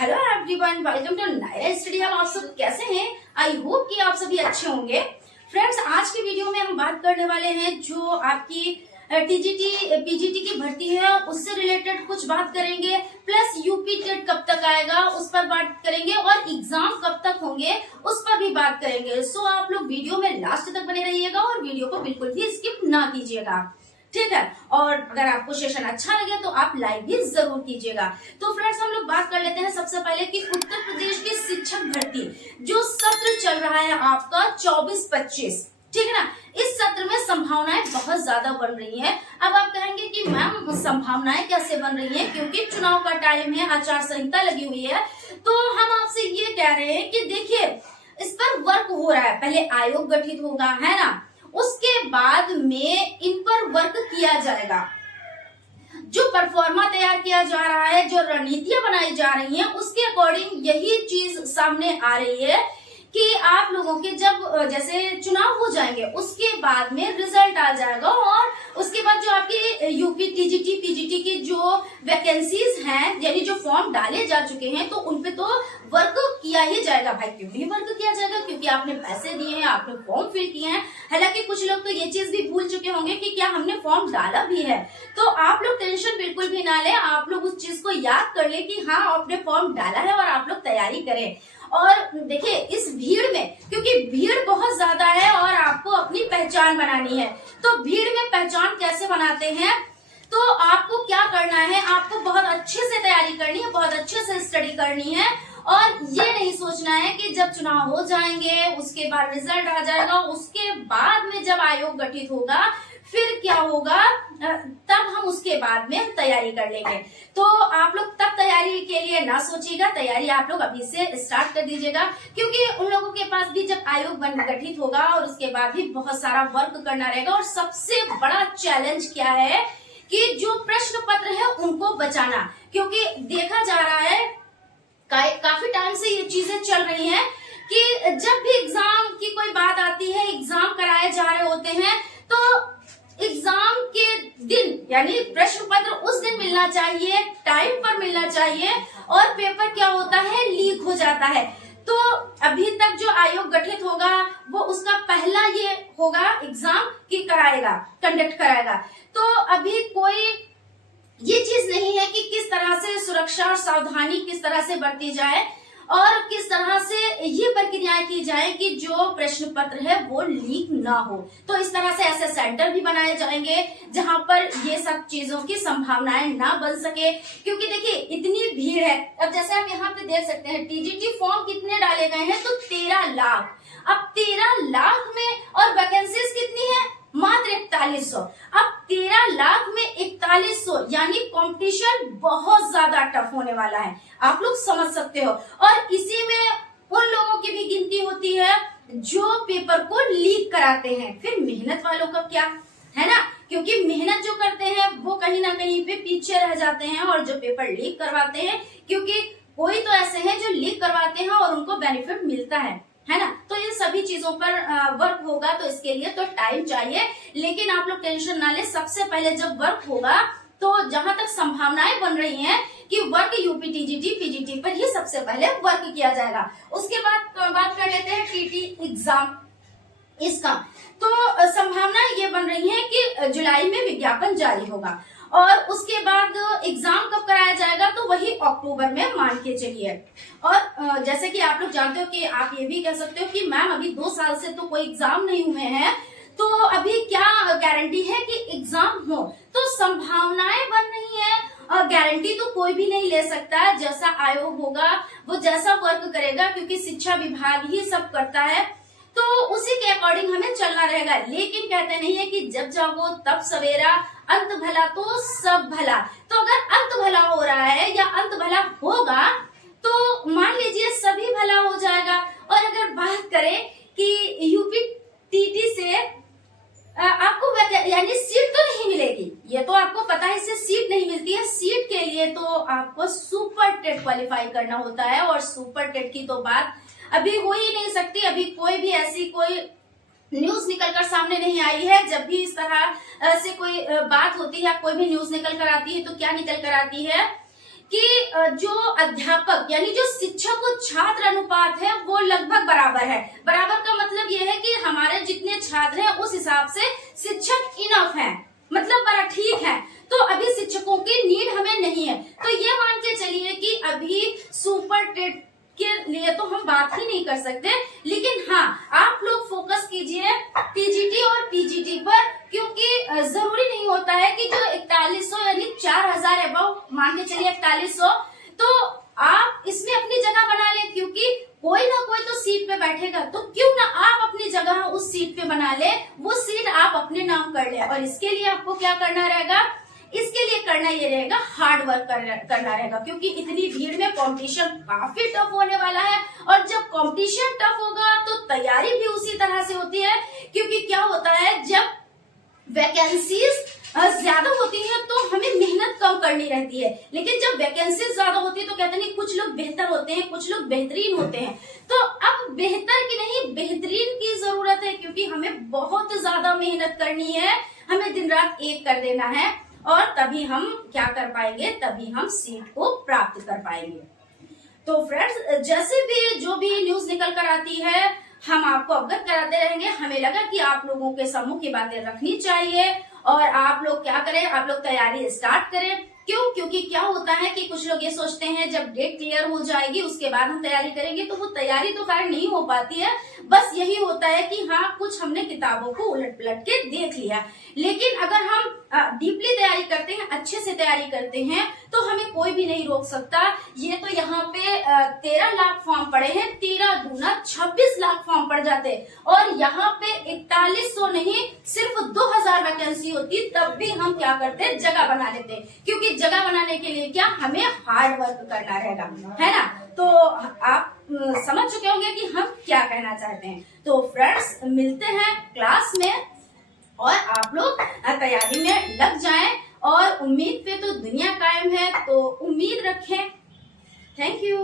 Hello everyone, welcome to Naira study hub. आप सब कैसे हैं? आई होप कि आप सभी अच्छे होंगे। फ्रेंड्स, आज की वीडियो में हम बात करने वाले हैं जो आपकी टीजीटी पीजीटी की भर्ती है उससे रिलेटेड कुछ बात करेंगे, प्लस यूपी टेट कब तक आएगा उस पर बात करेंगे और एग्जाम कब तक होंगे उस पर भी बात करेंगे। सो आप लोग वीडियो में लास्ट तक बने रहिएगा और वीडियो को बिल्कुल भी स्किप ना कीजिएगा, ठीक है। और अगर आपको सेशन अच्छा लगे तो आप लाइक भी जरूर कीजिएगा। तो फ्रेंड्स, हम लोग बात कर लेते हैं सबसे पहले कि उत्तर प्रदेश की शिक्षक भर्ती जो सत्र चल रहा है आपका 24-25, ठीक है ना। इस सत्र में संभावनाएं बहुत ज्यादा बन रही हैं। अब आप कहेंगे कि मैम संभावनाएं कैसे बन रही हैं, क्योंकि चुनाव का टाइम है, आचार संहिता लगी हुई है। तो हम आपसे ये कह रहे हैं कि देखिए, इस पर वर्क हो रहा है। पहले आयोग गठित होगा, है ना, उसके बाद में इन पर वर्क किया जाएगा। जो परफॉर्मा तैयार किया जा रहा है, जो रणनीतियां बनाई जा रही हैं, उसके अकॉर्डिंग यही चीज सामने आ रही है कि आप लोगों के जब जैसे चुनाव हो जाएंगे उसके बाद में रिजल्ट आ जाएगा और उसके बाद जो आपकी यूपी टीजीटी पीजीटी की जो वैकेंसीज हैं, यानी जो फॉर्म डाले जा चुके हैं, तो उनपे तो वर्क किया ही जाएगा। भाई क्यों नहीं वर्क किया जाएगा? क्योंकि आपने पैसे दिए हैं, आपने फॉर्म फिल किए हैं। हालांकि कुछ लोग तो ये चीज भी भूल चुके होंगे कि क्या हमने फॉर्म डाला भी है। तो आप लोग टेंशन बिल्कुल भी ना लें, आप लोग उस चीज को याद कर ले कि हाँ आपने फॉर्म डाला है और आप लोग तैयारी करें। और देखिए, इस भीड़ में, क्योंकि भीड़ बहुत ज्यादा है और आपको अपनी पहचान बनानी है, तो भीड़ में पहचान कैसे बनाते हैं? तो आपको क्या करना है, आपको बहुत अच्छे से तैयारी करनी है, बहुत अच्छे से स्टडी करनी है और ये नहीं सोचना है कि जब चुनाव हो जाएंगे उसके बाद रिजल्ट आ जाएगा, उसके बाद में जब आयोग गठित होगा फिर क्या होगा, तब हम उसके बाद में तैयारी कर लेंगे। तो आप लोग तब तैयारी के लिए ना सोचिएगा, तैयारी आप लोग अभी से स्टार्ट कर दीजिएगा, क्योंकि उन लोगों के पास भी जब आयोग गठित होगा और उसके बाद भी बहुत सारा वर्क करना रहेगा। और सबसे बड़ा चैलेंज क्या है कि जो प्रश्न पत्र है उनको बचाना, क्योंकि देखा जा रहा है काफी टाइम से ये चीजें चल रही हैं कि जब भी एग्जाम की कोई बात आती है, एग्जाम कराए जा रहे होते हैं, तो एग्जाम के दिन यानी प्रश्न पत्र उस दिन मिलना चाहिए, टाइम पर मिलना चाहिए, और पेपर क्या होता है, लीक हो जाता है। तो अभी तक जो आयोग गठित होगा वो उसका पहला ये होगा एग्जाम की कंडक्ट कराएगा। तो अभी कोई ये चीज नहीं है कि किस तरह से सुरक्षा और सावधानी किस तरह से बरती जाए और किस तरह से ये प्रक्रियाएं की जाए कि जो प्रश्न पत्र है वो लीक ना हो। तो इस तरह से ऐसे सेंटर भी बनाए जाएंगे जहां पर ये सब चीजों की संभावनाएं ना बन सके, क्योंकि देखिए इतनी भीड़ है। अब जैसे हम यहाँ पे देख सकते हैं टीजीटी फॉर्म कितने डाले गए हैं, तो 13 लाख। अब 13 लाख में और वैकेंसीज कितनी है, मात्र 4100। अब 13 लाख में 4100 यानी कंपटीशन बहुत ज्यादा टफ होने वाला है, आप लोग समझ सकते हो। और इसी में उन लोगों की भी गिनती होती है जो पेपर को लीक कराते हैं। फिर मेहनत वालों का क्या है ना, क्योंकि मेहनत जो करते हैं वो कहीं ना कहीं पे पीछे रह जाते हैं, और जो पेपर लीक करवाते हैं, क्योंकि कोई तो ऐसे हैं जो लीक करवाते हैं और उनको बेनिफिट मिलता है ना। तो इन सभी चीजों पर वर्क होगा, तो इसके लिए तो टाइम चाहिए। लेकिन आप लोग टेंशन ना ले, सबसे पहले जब वर्क होगा तो जहां तक संभावनाएं बन रही हैं कि वर्क यूपी टीजीटी पीजीटी पर ही सबसे पहले वर्क किया जाएगा। उसके बाद बात कर लेते हैं टीटी एग्जाम इसका। तो संभावना ये बन रही है कि जुलाई में विज्ञापन जारी होगा और उसके बाद एग्जाम कब कराया जाएगा, तो वही अक्टूबर में मान के चलिए। और जैसे कि आप लोग जानते हो कि आप ये भी कह सकते हो कि मैम अभी 2 साल से तो कोई एग्जाम नहीं हुए हैं, तो अभी क्या गारंटी है कि एग्जाम हो। तो संभावनाएं बन रही है और गारंटी तो कोई भी नहीं ले सकता। जैसा आयोग होगा वो जैसा वर्क करेगा, क्योंकि शिक्षा विभाग ही सब करता है, तो उसी के अकॉर्डिंग हमें चलना रहेगा। लेकिन कहते नहीं है कि जब जागो तब सवेरा, अंत भला तो सब भला। तो अगर अंत भला हो रहा है या अंत भला होगा तो मान लीजिए सभी भला हो जाएगा। और अगर बात करें कि यूपी टीटी से आपको यानी सीट तो नहीं मिलेगी, ये तो आपको पता है, इससे सीट नहीं मिलती है। सीट के लिए तो आपको सुपर टेट क्वालिफाई करना होता है, और सुपर टेट की तो बात अभी हो ही नहीं सकती। अभी कोई भी ऐसी कोई न्यूज निकलकर सामने नहीं आई है। जब भी इस तरह से कोई बात होती है, कोई भी न्यूज निकल कर आती है, तो क्या निकल कर आती है कि जो अध्यापक यानी जो शिक्षक और छात्र अनुपात है वो लगभग बराबर है। बराबर का मतलब ये है कि हमारे जितने छात्र हैं उस हिसाब से शिक्षक इनफ हैं, मतलब बड़ा ठीक है। तो अभी शिक्षकों की नीड हमें नहीं है। तो ये मान के चलिए कि अभी सुपर टेट के लिए तो हम बात ही नहीं कर सकते, लेकिन हाँ आप लोग फोकस कीजिए टीजीटी और पीजीटी पर, क्योंकि जरूरी नहीं होता है कि जो 4100 यानी 4000 अबव मान के चलिए 4100, तो आप इसमें अपनी जगह बना लें, क्योंकि कोई ना कोई तो सीट पे बैठेगा, तो क्यों ना आप अपनी जगह उस सीट पे बना ले, वो सीट आप अपने नाम कर ले। और इसके लिए आपको क्या करना रहेगा, इसके लिए करना ये रहेगा हार्ड वर्क करना रहेगा, क्योंकि इतनी भीड़ में कंपटीशन काफी टफ होने वाला है। और जब कंपटीशन टफ होगा तो तैयारी भी उसी तरह से होती है, क्योंकि क्या होता है जब वैकेंसीज ज्यादा होती है तो हमें मेहनत कम करनी रहती है, लेकिन जब वैकेंसीज ज्यादा होती है तो कहते हैं कुछ लोग बेहतर होते हैं, कुछ लोग बेहतरीन होते हैं। तो अब बेहतर की नहीं बेहतरीन की जरूरत है, क्योंकि हमें बहुत ज्यादा मेहनत करनी है, हमें दिन रात एक कर देना है, और तभी हम क्या कर पाएंगे, तभी हम सीट को प्राप्त कर पाएंगे। तो फ्रेंड्स जैसे भी जो भी न्यूज निकल कर आती है हम आपको अवगत कराते रहेंगे। हमें लगा कि आप लोगों के सम्मुख की बातें रखनी चाहिए, और आप लोग क्या करें, आप लोग तैयारी स्टार्ट करें। क्यों, क्योंकि क्या होता है कि कुछ लोग ये सोचते हैं जब डेट क्लियर हो जाएगी उसके बाद हम तैयारी करेंगे, तो वो तैयारी तो खैर नहीं हो पाती है। बस यही होता है कि हाँ कुछ हमने किताबों को उलट पलट के देख लिया, लेकिन अगर हम डीपली तैयारी करते हैं, अच्छे से तैयारी करते हैं, तो हमें कोई भी नहीं रोक सकता। ये तो यहाँ पे 13 लाख फॉर्म पड़े हैं, 13 दूना 26 लाख फॉर्म पड़ जाते, और यहाँ पे 4100 नहीं सिर्फ 2000 वैकेंसी होती, तब भी हम क्या करते, जगह बना लेते, क्योंकि जगह बनाने के लिए क्या हमें हार्ड वर्क करना रहेगा, है ना। तो आप समझ चुके होंगे कि हम क्या कहना चाहते हैं। तो फ्रेंड्स मिलते हैं क्लास में, और आप लोग तैयारी में लग जाएं, और उम्मीद पे तो दुनिया कायम है, तो उम्मीद रखें। Thank you.